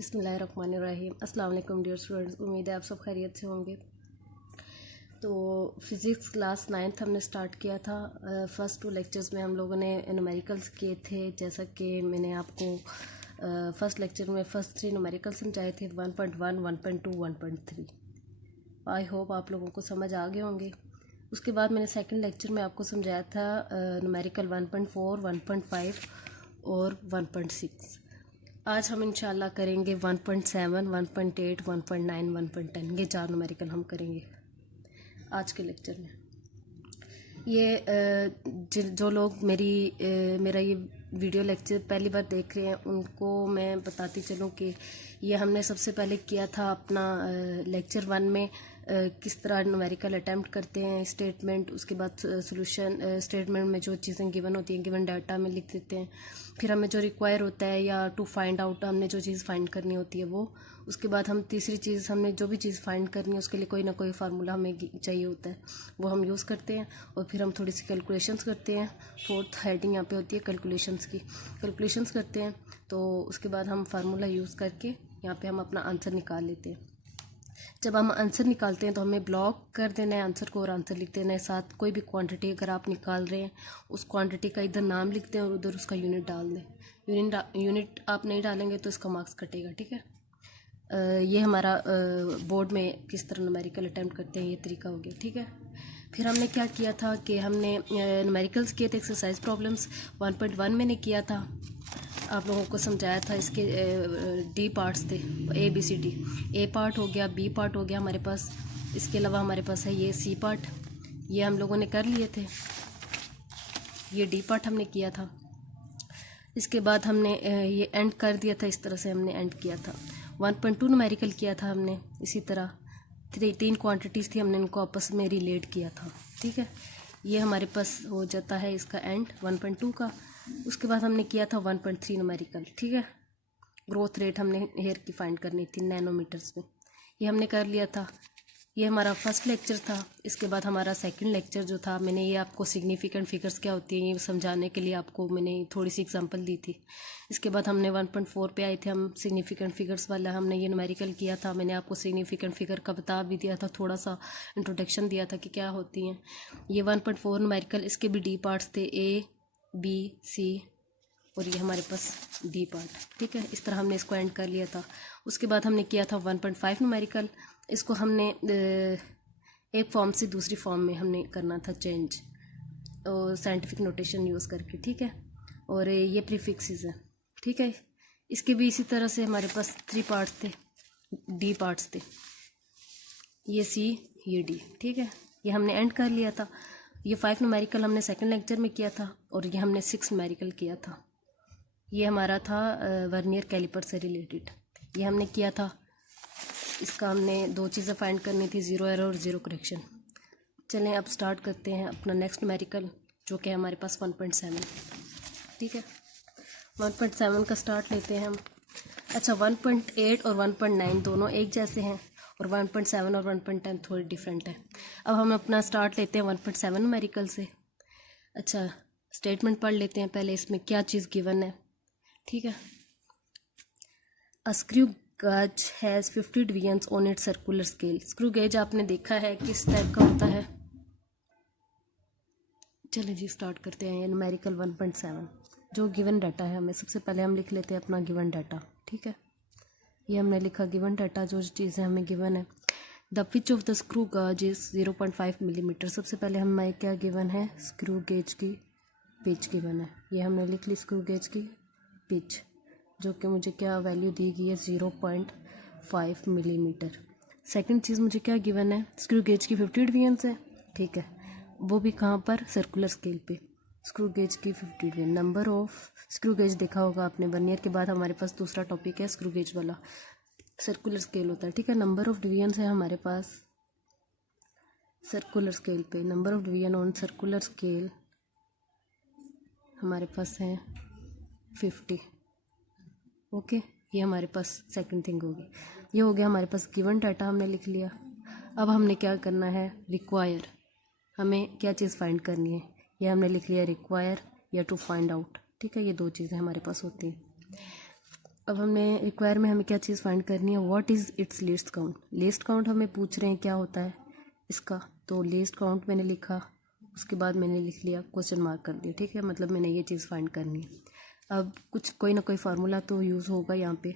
बिस्मिल्लाहिर्रहमानिर्रहीम। अस्सलाम वालेकुम डियर स्टूडेंट्स, उम्मीद है आप सब खैरियत से होंगे। तो फ़िज़िक्स क्लास 9th हमने स्टार्ट किया था। फ़र्स्ट 2 लेक्चर्स में हम लोगों ने न्यूमेरिकल्स किए थे। जैसा कि मैंने आपको फ़र्स्ट लेक्चर में फ़र्स्ट 3 न्यूमेरिकल समझाए थे, 1.1, 1.2, 1.3। आई होप आप लोगों को समझ आ गए होंगे। उसके बाद मैंने सेकंड लेक्चर में आपको समझाया था न्यूमेरिकल 1.4, 1.5 और 1.6। आज हम इंशाल्लाह करेंगे 1.7, 1.8, 1.9, 1.10। ये 4 न्यूमेरिकल हम करेंगे आज के लेक्चर में। ये जो लोग मेरा ये वीडियो लेक्चर पहली बार देख रहे हैं उनको मैं बताती चलूँ कि ये हमने सबसे पहले किया था अपना लेक्चर 1 में किस तरह न्यूमेरिकल अटैम्प्ट करते हैं, स्टेटमेंट, उसके बाद सॉल्यूशन। स्टेटमेंट में जो चीज़ें गिवन होती हैं गिवन डाटा में लिख देते हैं, फिर हमें जो रिक्वायर होता है या टू फाइंड आउट हमने जो चीज़ फाइंड करनी होती है वो। उसके बाद हम तीसरी चीज़, हमने जो भी चीज़ फाइंड करनी है उसके लिए कोई ना कोई फार्मूला हमें चाहिए होता है, वो हम यूज़ करते हैं और फिर हम थोड़ी सी कैलकुलेशंस करते हैं। फोर्थ हेडिंग यहाँ पे होती है कैलकुलेशंस की। कैलकुलेशंस करते हैं तो उसके बाद हम फार्मूला यूज़ करके यहाँ पे हम अपना आंसर निकाल लेते हैं। जब हम आंसर निकालते हैं तो हमें ब्लॉक कर देना है आंसर को और आंसर लिख देना है। साथ कोई भी क्वांटिटी अगर आप निकाल रहे हैं उस क्वांटिटी का इधर नाम लिख दें और उधर उसका यूनिट डाल दें। यूनिट आप नहीं डालेंगे तो इसका मार्क्स कटेगा, ठीक है। ये हमारा बोर्ड में किस तरह न्यूमेरिकल अटैम्प्ट करते हैं ये तरीका हो गया, ठीक है। फिर हमने क्या किया था कि हमने न्यूमेरिकल्स किए थे। एक्सरसाइज प्रॉब्लम्स 1.1 मैंने किया था, आप लोगों को समझाया था। इसके डी पार्ट्स थे, ABCD। ए पार्ट हो गया, बी पार्ट हो गया हमारे पास। इसके अलावा हमारे पास है ये सी पार्ट, ये हम लोगों ने कर लिए थे। ये डी पार्ट हमने किया था। इसके बाद हमने ये एंड कर दिया था, इस तरह से हमने एंड किया था। 1.2 न्यूमेरिकल किया था हमने इसी तरह। 3 क्वांटिटीज़ थी, हमने इनको आपस में रिलेट किया था, ठीक है। ये हमारे पास हो जाता है इसका एंड 1.2 का। उसके बाद हमने किया था 1.3 न्यूमेरिकल, ठीक है। ग्रोथ रेट हमने हेयर की फाइंड करनी थी नैनोमीटर्स में, ये हमने कर लिया था। ये हमारा फर्स्ट लेक्चर था। इसके बाद हमारा सेकंड लेक्चर जो था, मैंने ये आपको सिग्निफिकेंट फिगर्स क्या होती हैं ये समझाने के लिए आपको मैंने थोड़ी सी एग्जांपल दी थी। इसके बाद हमने 1.4 पे आए थे हम, सिग्निफिकेंट फिगर्स वाला हमने ये न्यूमेरिकल किया था। मैंने आपको सिग्निफिकेंट फिगर का बता भी दिया था, थोड़ा सा इंट्रोडक्शन दिया था कि क्या होती हैं ये 1.4 न्यूमेरिकल। इसके भी डी पार्ट्स थे, A, B, C और ये हमारे पास डी पार्ट, ठीक है। इस तरह हमने इसको एंड कर लिया था। उसके बाद हमने किया था 1.5 न्यूमेरिकल। इसको हमने एक फॉर्म से दूसरी फॉर्म में हमने करना था चेंज, और साइंटिफिक नोटेशन यूज़ करके, ठीक है। और ये प्रीफिक्सेस है, ठीक है। इसके भी इसी तरह से हमारे पास 3 पार्ट्स थे, डी पार्ट्स थे, ये C, ये D, ठीक है। ये हमने एंड कर लिया था। ये 5 न्यूमेरिकल हमने सेकंड लेक्चर में किया था और ये हमने 6 न्यूमेरिकल किया था। ये हमारा था वर्नियर कैलिपर से रिलेटेड, ये हमने किया था। इसका हमने 2 चीज़ें फाइंड करनी थी, 0 एरर और 0 करेक्शन। चलें अब स्टार्ट करते हैं अपना नेक्स्ट न्यूमेरिकल जो कि हमारे पास 1.7, ठीक है। 1.7 का स्टार्ट लेते हैं हम। अच्छा, 1.8 और 1.9 दोनों एक जैसे हैं और 1.7 और 1.10 थोड़ी डिफरेंट है। अब हम अपना स्टार्ट लेते हैं 1.7 न्यूमेरिकल से। अच्छा, स्टेटमेंट पढ़ लेते हैं पहले, इसमें क्या चीज़ गिवन है, ठीक है। A screw gauge has 50 divisions on it's circular scale. Screw gauge आपने देखा है किस टाइप का होता है। चलिए जी स्टार्ट करते हैं। न्यूमेरिकल 1.7 जो गिवन डाटा है, हमें सबसे पहले हम लिख लेते हैं अपना गिवन डाटा, ठीक है। ये हमने लिखा गिवन डाटा, जो चीज़ें हमें गिवन है। The pitch of the screw gauge is 0.5 millimetre. सबसे पहले हमें क्या गिवन है, स्क्रू गेज की पिच गिवन है। ये हमने लिख ली स्क्रू गेज की पिच, जो कि मुझे क्या वैल्यू दी गई है, 0.5 मिलीमीटर। सेकंड चीज़ मुझे क्या गिवन है, स्क्रू गेज की 50 डिवीजन्स है, ठीक है। वो भी कहाँ पर, सर्कुलर स्केल पे। स्क्रू गेज की 50 division. Number of screw gauge देखा होगा आपने, वर्नियर के बाद हमारे पास दूसरा टॉपिक है स्क्रू गेज वाला, सर्कुलर स्केल होता है, ठीक है। नंबर ऑफ डिवीजन्स है हमारे पास सर्कुलर स्केल पे। Number of division on circular scale हमारे पास है 50, ओके। ये हमारे पास सेकंड थिंग होगी। ये हो गया हमारे पास गिवन डाटा, हमने लिख लिया। अब हमने क्या करना है, रिक्वायर, हमें क्या चीज़ फाइंड करनी है, ये हमने लिख लिया रिक्वायर या टू फाइंड आउट, ठीक है। ये 2 चीज़ें हमारे पास होती हैं। अब हमने रिक्वायर में हमें क्या चीज़ फाइंड करनी है, what is it's least count. Least count हमें पूछ रहे हैं क्या होता है इसका, तो लीस्ट काउंट मैंने लिखा, उसके बाद मैंने लिख लिया क्वेश्चन मार्क कर दिया, ठीक है, मतलब मैंने ये चीज़ फाइंड करनी है। अब कुछ कोई ना कोई फार्मूला तो यूज़ होगा यहाँ पे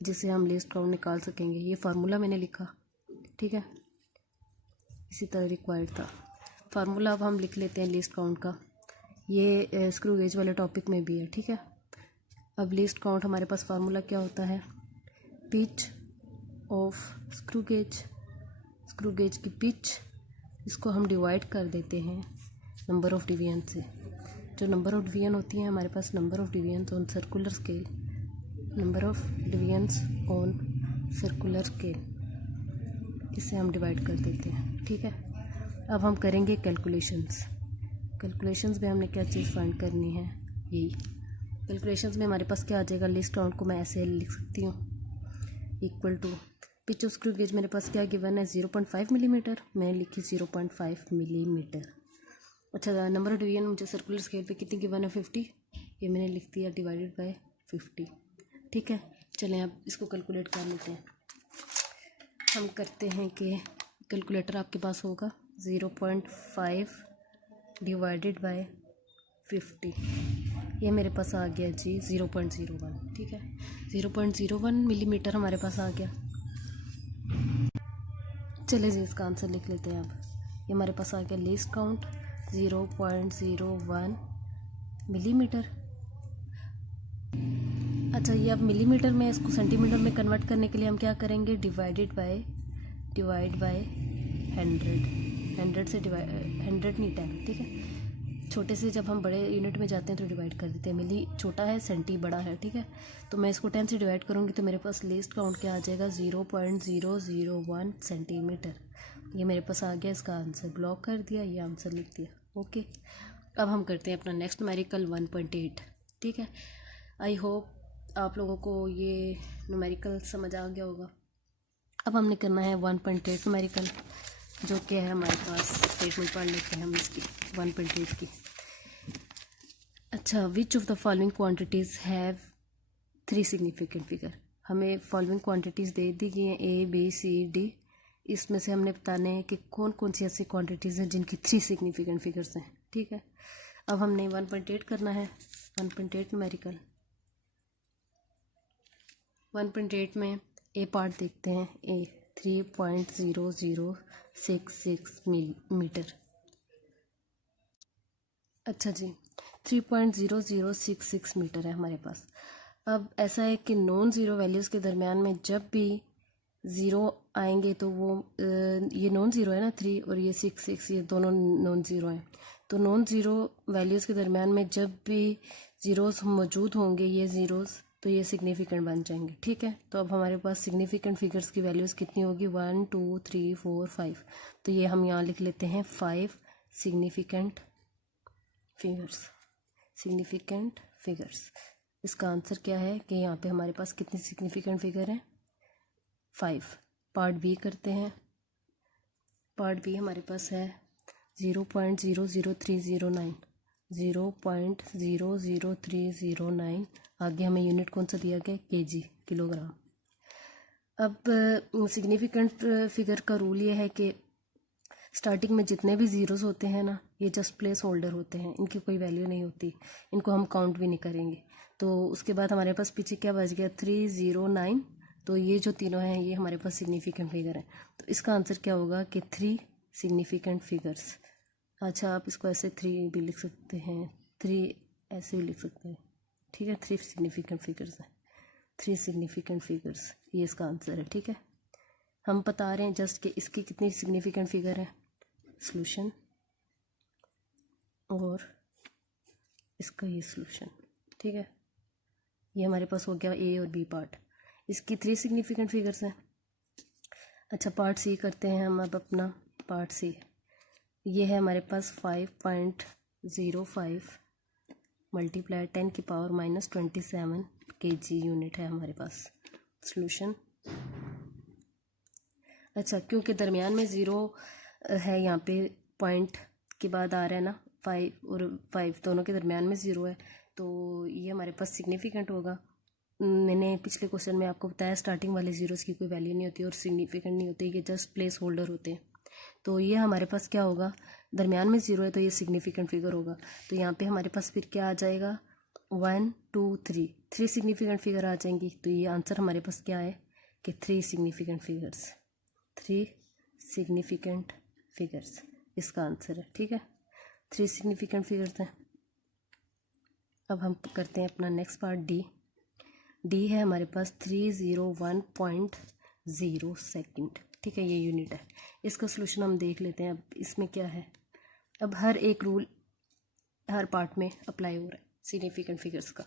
जिससे हम लीस्ट काउंट निकाल सकेंगे। ये फार्मूला मैंने लिखा, ठीक है, इसी तरह रिक्वायर्ड था फार्मूला। अब हम लिख लेते हैं लीस्ट काउंट का, ये स्क्रू गेज वाले टॉपिक में भी है, ठीक है। अब लीस्ट काउंट हमारे पास फार्मूला क्या होता है, पिच ऑफ स्क्रू गेज की पिच, इसको हम डिवाइड कर देते हैं नंबर ऑफ डिवीजन से। जो नंबर ऑफ डिवीजन होती है हमारे पास, number of divisions on circular scale, number of divisions on circular scale, इसे हम डिवाइड कर देते हैं, ठीक है। अब हम करेंगे कैलकुलेशंस में हमने क्या चीज़ फाइंड करनी है, यही कैलकुलेशंस में हमारे पास क्या आ जाएगा, लिस्ट काउंट को मैं ऐसे लिख सकती हूँ, equal to pitch of screw gauge मेरे पास क्या गिवन है 0.5 मिलीमीटर, मैंने लिखी 0.5 मिलीमीटर। अच्छा, नंबर ऑफ डिवीजन मुझे सर्कुलर स्केल पे कितनी गिवन है 50, ये मैंने लिख दिया डिवाइडेड बाय 50, ठीक है। चलें अब इसको कैलकुलेट कर लेते हैं। हम करते हैं कि कैलकुलेटर आपके पास होगा, 0.5 डिवाइडेड बाय 50, ये मेरे पास आ गया जी 0.01, ठीक है। 0.01 मिलीमीटर हमारे पास आ गया। चले जी इसका आंसर लिख लेते हैं। अब ये हमारे पास आ गया लीस्ट काउंट 0.01 मिलीमीटर। अच्छा, ये अब मिलीमीटर में इसको सेंटीमीटर में कन्वर्ट करने के लिए हम क्या करेंगे, डिवाइड बाय 100 से 100 नहीं 10, ठीक है। छोटे से जब हम बड़े यूनिट में जाते हैं तो डिवाइड कर देते हैं, मिली छोटा है, सेंटी बड़ा है, ठीक है। तो मैं इसको 10 से डिवाइड करूँगी तो मेरे पास लीस्ट काउंट क्या आ जाएगा 0.001 सेंटीमीटर। ये मेरे पास आ गया, इसका आंसर ब्लॉक कर दिया, ये आंसर लिख दिया, ओके। अब हम करते हैं अपना नेक्स्ट न्यूमेरिकल 1.8, ठीक है। आई होप आप लोगों को ये न्यूमेरिकल समझ आ गया होगा। अब हमने करना है 1.8 न्यूमेरिकल, जो कि है हमारे पास, स्टेटमेंट पढ़ लेते हैं हम इसकी 1.8 की। अच्छा, which of the following quantities have 3 significant figure. हमें फॉलोइंग क्वांटिटीज़ दे दी गई हैं A B C D, इसमें से हमने बताने हैं कि कौन कौन सी ऐसी क्वांटिटीज़ हैं जिनकी 3 सिग्निफिकेंट फिगर्स हैं, ठीक है। अब हमने 1.8 करना है, 1.8 न्यूमेरिकल। 1.8 में ए पार्ट देखते हैं, ए 3.0066 मीटर। अच्छा जी, 3.0066 मीटर है हमारे पास। अब ऐसा है कि नॉन ज़ीरो वैल्यूज़ के दरमियान में जब भी ज़ीरो आएंगे तो वो ये नॉन ज़ीरो है ना 3 और ये 6, ये दोनों नॉन ज़ीरो हैं। तो नॉन ज़ीरो वैल्यूज़ के दरमियान में जब भी ज़ीरोज़ मौजूद होंगे, ये ज़ीरोज़, तो ये सिग्निफिकेंट बन जाएंगे, ठीक है। तो अब हमारे पास सिग्निफिकेंट फिगर्स की वैल्यूज़ कितनी होगी 1 2 3 4 5, तो ये हम यहाँ लिख लेते हैं 5 सिग्निफिकेंट फिगर्स। इसका आंसर क्या है कि यहाँ पे हमारे पास कितनी सिग्निफिकेंट फिगर हैं 5। पार्ट बी करते हैं, पार्ट बी हमारे पास है 0.00309, 0.00309। आगे हमें यूनिट कौन सा दिया गया, केजी, किलोग्राम। अब सिग्निफिकेंट फिगर का रूल ये है कि स्टार्टिंग में जितने भी ज़ीरोज़ होते हैं ना, ये जस्ट प्लेस होल्डर होते हैं, इनकी कोई वैल्यू नहीं होती, इनको हम काउंट भी नहीं करेंगे। तो उसके बाद हमारे पास पीछे क्या बच गया 309, तो ये जो तीनों हैं ये हमारे पास सिग्निफिकेंट फिगर हैं। तो इसका आंसर क्या होगा कि 3 सिग्निफिकेंट फिगर्स। अच्छा, आप इसको ऐसे 3 भी लिख सकते हैं, 3 ऐसे भी लिख सकते हैं, ठीक है। 3 सिग्निफिकेंट फिगर्स हैं, 3 सिग्निफिकेंट फिगर्स, ये इसका आंसर है, ठीक है। हम बता रहे हैं जस्ट कि इसकी कितनी सिग्निफिकेंट फिगर है, सॉल्यूशन, और इसका ये सॉल्यूशन, ठीक है। ये हमारे पास हो गया ए और बी पार्ट, इसकी 3 सिग्निफिकेंट फिगर्स हैं। अच्छा, पार्ट सी करते हैं हम अब अपना पार्ट सी। ये है हमारे पास 5.05 मल्टीप्लाई 10 की पावर -27 kg यूनिट है हमारे पास, सॉल्यूशन। अच्छा, क्योंकि दरमियान में ज़ीरो है, यहाँ पे पॉइंट के बाद आ रहा है ना 5 और 5 दोनों के दरमियान में ज़ीरो है, तो ये हमारे पास सिग्निफिकेंट होगा। मैंने पिछले क्वेश्चन में आपको बताया स्टार्टिंग वाले ज़ीरोज़ की कोई वैल्यू नहीं होती और सिग्निफिकेंट नहीं होती, ये जस्ट प्लेस होल्डर होते हैं। तो ये हमारे पास क्या होगा, दरमियान में ज़ीरो है तो ये सिग्निफिकेंट फिगर होगा। तो यहाँ पे हमारे पास फिर क्या आ जाएगा, 1 2 3, 3 सिग्निफिकेंट फिगर आ जाएंगी। तो ये आंसर हमारे पास क्या है कि 3 सिग्निफिकेंट फिगर्स, 3 सिग्निफिकेंट फिगर्स इसका आंसर है। ठीक है, 3 सिग्निफिकेंट फिगर्स हैं। अब हम करते हैं अपना नेक्स्ट पार्ट डी है हमारे पास 301.0 सेकेंड। ठीक है, ये यूनिट है। इसका सोल्यूशन हम देख लेते हैं। अब इसमें क्या है, अब हर एक रूल हर पार्ट में अप्लाई हो रहा है सिग्निफिकेंट फिगर्स का।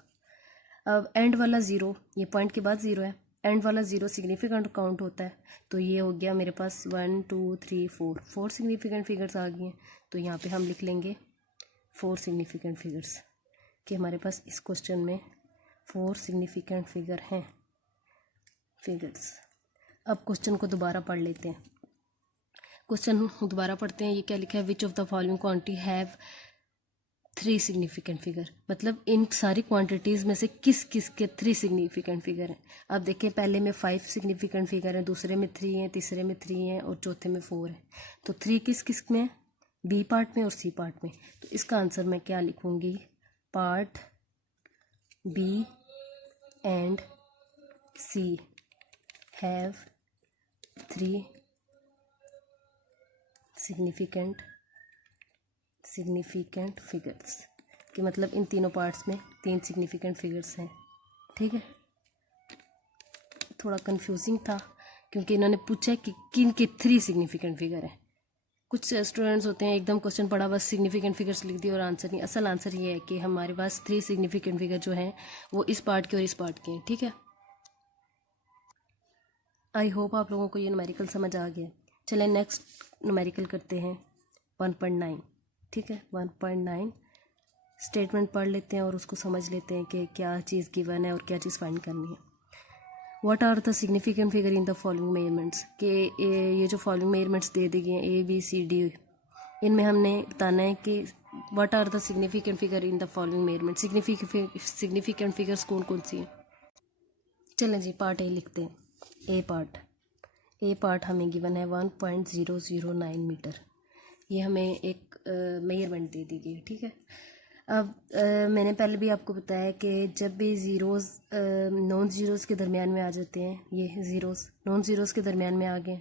अब एंड वाला ज़ीरो, ये पॉइंट के बाद ज़ीरो है, एंड वाला ज़ीरो सिग्निफिकेंट काउंट होता है। तो ये हो गया मेरे पास 1 2 3 4 सिग्निफिकेंट फिगर्स आ गई हैं। तो यहाँ पे हम लिख लेंगे 4 सिग्निफिकेंट फिगर्स, कि हमारे पास इस क्वेश्चन में 4 सिग्निफिकेंट फिगर हैं फिगर्स। अब क्वेश्चन को दोबारा पढ़ लेते हैं। क्वेश्चन दोबारा पढ़ते हैं। ये क्या लिखा है, which of the following quantity have 3 significant figure, मतलब इन सारी क्वांटिटीज़ में से किस किस के 3 सिग्निफिकेंट फिगर हैं। अब देखें, पहले में 5 सिग्निफिकेंट फिगर हैं, दूसरे में 3 हैं, तीसरे में 3 हैं और चौथे में 4 है। तो 3 किस किस में, बी पार्ट में और सी पार्ट में। तो इसका आंसर मैं क्या लिखूँगी, part B and C have 3 significant figures, कि मतलब इन तीनों पार्ट्स में 3 सिग्निफिकेंट फिगर्स हैं। ठीक है, थोड़ा कंफ्यूजिंग था क्योंकि इन्होंने पूछा कि किन के 3 सिग्निफिकेंट फिगर हैं। कुछ स्टूडेंट्स होते हैं एकदम क्वेश्चन पढ़ा बस सिग्निफिकेंट फिगर्स लिख दिए और आंसर नहीं। असल आंसर ये है कि हमारे पास 3 सिग्निफिकेंट फिगर जो हैं वो इस पार्ट के और इस पार्ट के हैं। ठीक है, आई होप आप लोगों को ये न्यूमेरिकल समझ आ गया। चलें नेक्स्ट न्यूमेरिकल करते हैं 1.9। ठीक है, 1.9 स्टेटमेंट पढ़ लेते हैं और उसको समझ लेते हैं कि क्या चीज़ गिवन है और क्या चीज़ फाइंड करनी है। What are the significant figure in the following measurements, के ये जो फॉलोइंग मेजरमेंट्स दे दी गई हैं ABCD, इनमें हमने बताना है कि what are the significant figure in the following measurement, significant figures कौन कौन सी हैं। चलें जी, पार्ट ए लिखते हैं। ए पार्ट हमें गिवन है 1.009 मीटर। ये हमें एक मेजरमेंट दे दी गई। ठीक है, अब मैंने पहले भी आपको बताया कि जब भी ज़ीरोज़ नॉन ज़ीरोज़ के दरमियान में आ जाते हैं, ये ज़ीरोज़ नॉन ज़ीरोज़ के दरमियान में आ गए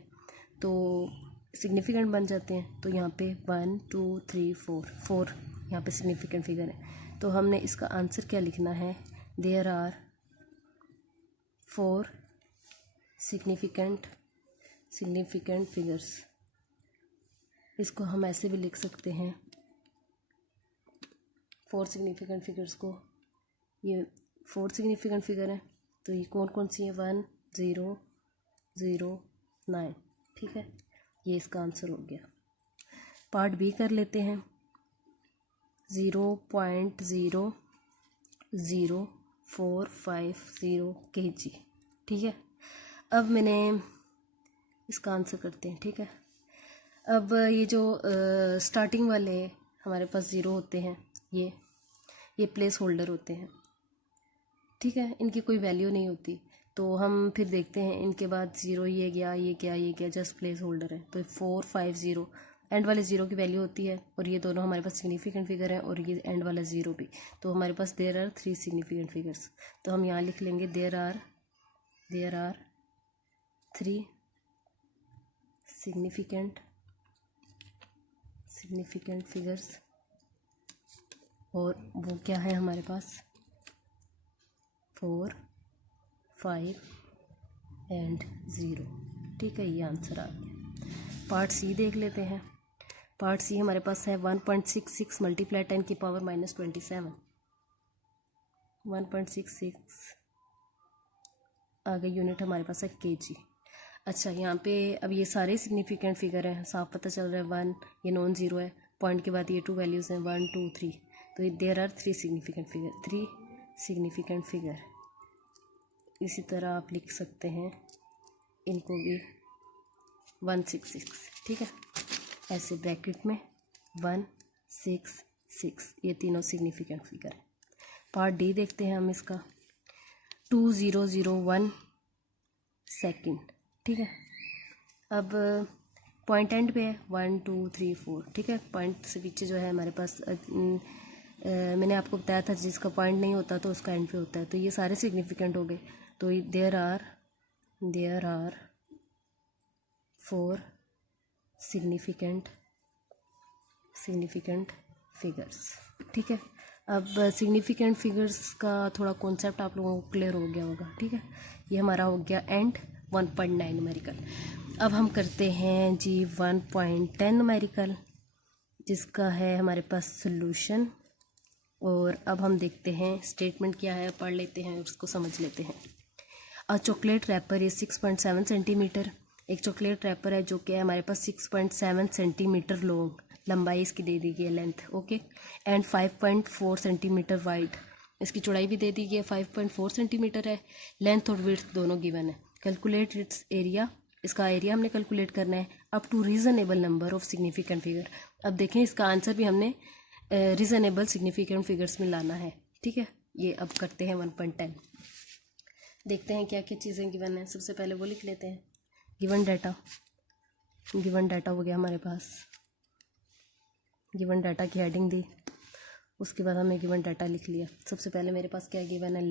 तो सिग्निफिकेंट बन जाते हैं। तो यहाँ पे 1 2 3 4 यहाँ पे सिग्निफिकेंट फिगर है। तो हमने इसका आंसर क्या लिखना है, देयर आर 4 सिग्निफिकेंट फिगर्स। इसको हम ऐसे भी लिख सकते हैं, 4 सिग्निफिकेंट फिगर्स को, ये 4 सिग्निफिकेंट फिगर हैं। तो ये कौन कौन सी है, 1 0 0 9। ठीक है, ये इसका आंसर हो गया। पार्ट बी कर लेते हैं, 0.00450 kg। ठीक है, अब मैंने इसका आंसर करते हैं। ठीक है, अब ये जो स्टार्टिंग वाले हमारे पास ज़ीरो होते हैं, ये प्लेस होल्डर होते हैं। ठीक है, इनकी कोई वैल्यू नहीं होती। तो हम फिर देखते हैं इनके बाद ज़ीरो, ये गया जस्ट प्लेस होल्डर है। तो 450 एंड वाले ज़ीरो की वैल्यू होती है और ये दोनों हमारे पास सिग्निफिकेंट फिगर है और ये एंड वाला ज़ीरो भी। तो हमारे पास देयर आर 3 सिग्निफिकेंट फिगर्स। तो हम यहाँ लिख लेंगे देयर आर 3 सिग्निफिकेंट फिगर्स, और वो क्या है हमारे पास 4 5 एंड 0। ठीक है, ये आंसर आ गया। पार्ट सी देख लेते हैं। पार्ट सी हमारे पास है 1.66 मल्टीप्लाई 10 की पावर -27। 1.66 आगे यूनिट हमारे पास है kg। अच्छा, यहाँ पे अब ये सारे सिग्निफिकेंट फिगर हैं, साफ पता चल रहा है। 1 ये नॉन ज़ीरो है, पॉइंट के बाद ये 2 वैल्यूज़ हैं 1 2 3। तो देयर आर 3 सिग्निफिकेंट फिगर। इसी तरह आप लिख सकते हैं इनको भी 166। ठीक है, ऐसे ब्रैकेट में 166, ये तीनों सिग्निफिकेंट फिगर है। पार्ट डी देखते हैं हम इसका। 2001 सेकेंड। ठीक है, अब पॉइंट एंड पे है 1 2 3 4। ठीक है, पॉइंट से पीछे जो है हमारे पास मैंने आपको बताया था जिसका पॉइंट नहीं होता तो उसका एंड पे होता है, तो ये सारे सिग्निफिकेंट हो गए। तो देयर आर 4 सिग्निफिकेंट फिगर्स। ठीक है, अब सिग्निफिकेंट फिगर्स का थोड़ा कॉन्सेप्ट आप लोगों को क्लियर हो गया होगा। ठीक है, ये हमारा हो गया एंड 1.9 न्यूमेरिकल। अब हम करते हैं जी 1.10 न्यूमेरिकल, जिसका है हमारे पास सोल्यूशन। और अब हम देखते हैं स्टेटमेंट क्या है, पढ़ लेते हैं, उसको समझ लेते हैं। A chocolate wrapper is 6.7 centimetre. एक चॉकलेट रैपर है जो कि हमारे पास 6.7 सेंटीमीटर लॉन्ग, लंबाई इसकी दे दी गई है, length. Okay, and 5.4 centimetre wide, इसकी चौड़ाई भी दे दी गई है, 5.4 सेंटीमीटर है। लेंथ और विड्थ दोनों गिवन है। कैलकुलेट इट्स एरिया, इसका एरिया हमने कैलकुलेट करना है। Up to reasonable number of significant figure. अब देखें इसका आंसर भी हमने रीजनेबल सिग्निफिकेंट फिगर्स में लाना है। ठीक है, ये अब करते हैं 1.10। देखते हैं क्या क्या चीज़ें गिवन है। सबसे पहले वो लिख लेते हैं, गिवन डाटा हो गया हमारे पास। गिवन डाटा की हेडिंग दी, उसके बाद हमने गिवन डाटा लिख लिया। सबसे पहले मेरे पास क्या गिवन है,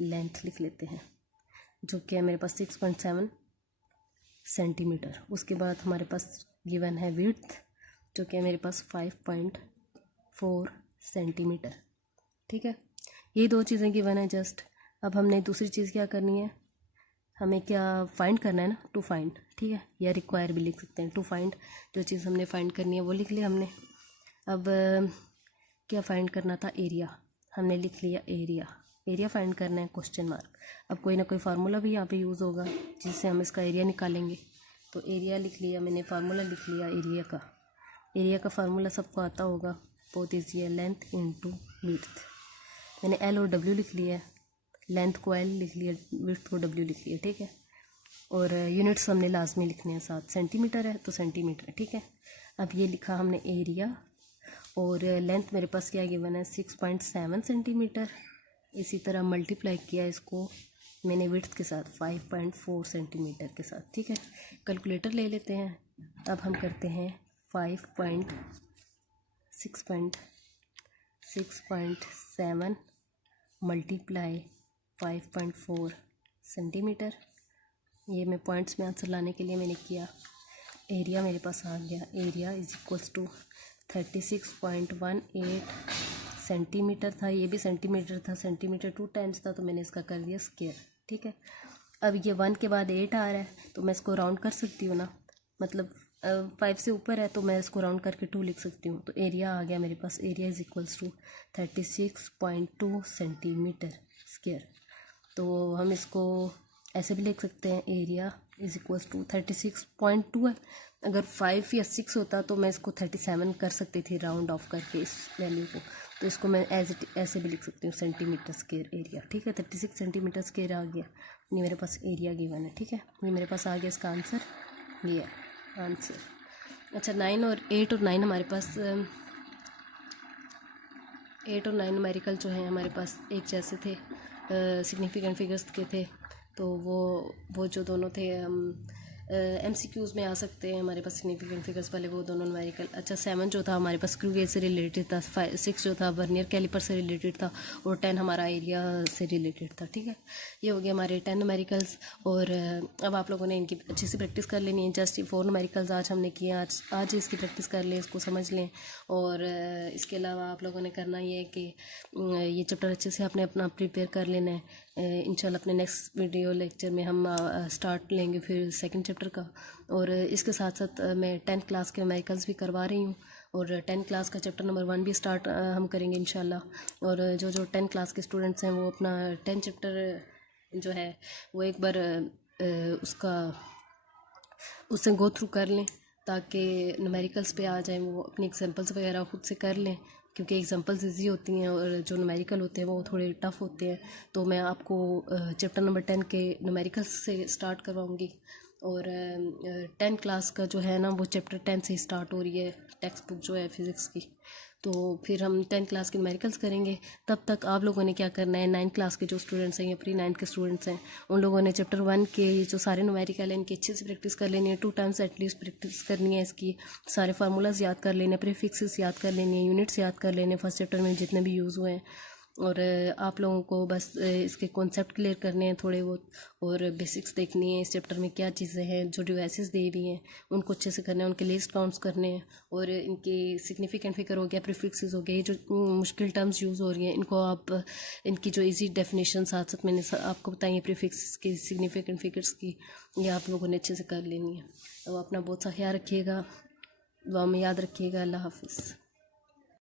लेंथ लिख लेते हैं, जो कि है मेरे पास 6.7 सेंटीमीटर। उसके बाद हमारे पास गिवन है विड्थ, जो कि है मेरे पास 5.4 सेंटीमीटर। ठीक है, ये दो चीज़ें गिवन है जस्ट। अब हमने दूसरी चीज़ क्या करनी है, हमें क्या फाइंड करना है ना, टू फाइंड। ठीक है, या रिक्वायर भी लिख सकते हैं, टू फाइंड। जो चीज़ हमने फाइंड करनी है वो लिख लिया हमने। अब क्या फाइंड करना था, एरिया, हमने लिख लिया एरिया फाइंड करना है, क्वेश्चन मार्क। अब कोई ना कोई फार्मूला भी यहाँ पे यूज़ होगा जिससे हम इसका एरिया निकालेंगे। तो एरिया लिख लिया मैंने, फार्मूला लिख लिया एरिया का फार्मूला सबको आता होगा, बहुत ईजी है, लेंथ इंटू विड्थ। मैंने एल और डब्ल्यू लिख लिया है, लेंथ को एल लिख लिया, विड्थ को डब्ल्यू लिख लिया। ठीक है, और यूनिट्स हमने लाजमी लिखने हैं साथ, सेंटीमीटर है तो सेंटीमीटर है। ठीक है, अब ये लिखा हमने एरिया, और लेंथ मेरे पास क्या गिवन है 6.7 सेंटीमीटर। इसी तरह मल्टीप्लाई किया इसको मैंने विड्थ के साथ 5.4 सेंटीमीटर के साथ। ठीक है, कैलकुलेटर ले लेते हैं। अब हम करते हैं 6.7 मल्टीप्लाई 5.4 सेंटीमीटर। ये मैं पॉइंट्स में आंसर लाने के लिए मैंने किया। एरिया मेरे पास आ गया, area is equals to 36.18 centimetre था, ये भी सेंटीमीटर था, सेंटीमीटर 2 टाइम्स था, तो मैंने इसका कर दिया स्क्वायर। ठीक है, अब ये 1 के बाद 8 आ रहा है तो मैं इसको राउंड कर सकती हूँ ना, मतलब 5 से ऊपर है तो मैं इसको राउंड करके 2 लिख सकती हूँ। तो एरिया आ गया मेरे पास, area is equals to 36.2 centimetre square. तो हम इसको ऐसे भी लिख सकते हैं, एरिया इज इक्वल्स टू 36.2 है। अगर 5 या 6 होता तो मैं इसको 37 कर सकती थी राउंड ऑफ करके इस वैल्यू को। तो इसको मैं ऐसे भी लिख सकती हूँ, सेंटीमीटर स्क्वायर एरिया। ठीक है, 36 सेंटीमीटर स्क्वायर आ गया, ये मेरे पास एरिया गिवन है। ठीक है, ये मेरे पास आ गया इसका आंसर, ये आंसर। अच्छा, 9 और 8 और 9 हमारे पास 8 और 9 न्यूमेरिकल जो हैं हमारे पास एक जैसे थे, सिग्निफिकेंट फिगर्स के थे। तो वो जो दोनों थे हम MCQs में आ सकते हैं हमारे पास, सिग्निफिकेंट फिगर्स वाले वो दोनों न्यूमेरिकल। अच्छा, 7 जो था हमारे पास स्क्रू गेज से रिलेटेड था, 6 जो था वर्नियर कैलिपर से रिलेटेड था, और 10 हमारा एरिया से रिलेटेड था। ठीक है, ये हो गया हमारे 10 न्यूमेरिकल्स। और अब आप लोगों ने इनकी अच्छी सी प्रैक्टिस कर लेनी है। जस्ट 4 न्यूमेरिकल्स आज हमने किए, आज इसकी प्रैक्टिस कर लें, इसको समझ लें। और इसके अलावा आप लोगों ने करना ये है कि ये चैप्टर अच्छे से आपने अपना प्रिपेयर कर लेना है। इंशाल्लाह अपने नेक्स्ट वीडियो लेक्चर में हम स्टार्ट लेंगे फिर सेकंड चैप्टर का। और इसके साथ साथ मैं 10th क्लास के न्यूमेरिकल्स भी करवा रही हूँ, और 10th क्लास का चैप्टर नंबर 1 भी स्टार्ट हम करेंगे इंशाल्लाह। और जो 10th क्लास के स्टूडेंट्स हैं वो अपना 10 चैप्टर जो है वो एक बार उससे गो थ्रू कर लें, ताकि न्यूमेरिकल्स पे आ जाएं, वो अपनी एग्जांपल्स वगैरह खुद से कर लें, क्योंकि एग्जांपल्स इजी होती हैं और जो न्यूमेरिकल होते हैं वो थोड़े टफ़ होते हैं। तो मैं आपको चैप्टर नंबर 10 के न्यूमेरिकल्स से स्टार्ट करवाऊँगी, और 10 क्लास का जो है ना वो चैप्टर 10 से स्टार्ट हो रही है टेक्स्ट बुक जो है फिज़िक्स की। तो फिर हम 10 क्लास के न्यूमेरिकल्स करेंगे। तब तक आप लोगों ने क्या करना है, 9 क्लास के जो स्टूडेंट्स हैं या प्री 9 के स्टूडेंट्स हैं उन लोगों ने चैप्टर 1 के जो सारे न्यूमेरिकल हैं इनकी अच्छे से प्रैक्टिस कर लेनी है। 2 टाइम्स एटलीस्ट प्रैक्टिस करनी है इसकी। सारे फार्मूलाज याद कर लेने, प्रीफिक्सेस याद कर लेने, यूनिट्स याद कर लेने फर्स्ट चैप्टर में जितने भी यूज़ हुए हैं। और आप लोगों को बस इसके कॉन्सेप्ट क्लियर करने हैं थोड़े बहुत, और बेसिक्स देखनी है इस चैप्टर में क्या चीज़ें हैं, जो डिवाइसेस दी हुई हैं उनको अच्छे से करना है, उनके लिस्ट काउंट्स करने हैं, और इनके सिग्निफिकेंट फिगर हो गया, प्रीफिक्सेस हो गए, ये जो मुश्किल टर्म्स यूज़ हो रही हैं इनको आप इनकी जो इजी डेफिनेशन साथ साथ मैंने आपको बताई है प्रीफिक्सेस की, सिग्निफिकेंट फिगर्स की, ये आप लोगों ने अच्छे से कर लेनी है। तो अपना बहुत सा ख्याल रखिएगा, दुआ में याद रखिएगा। अल्लाह हाफिज़।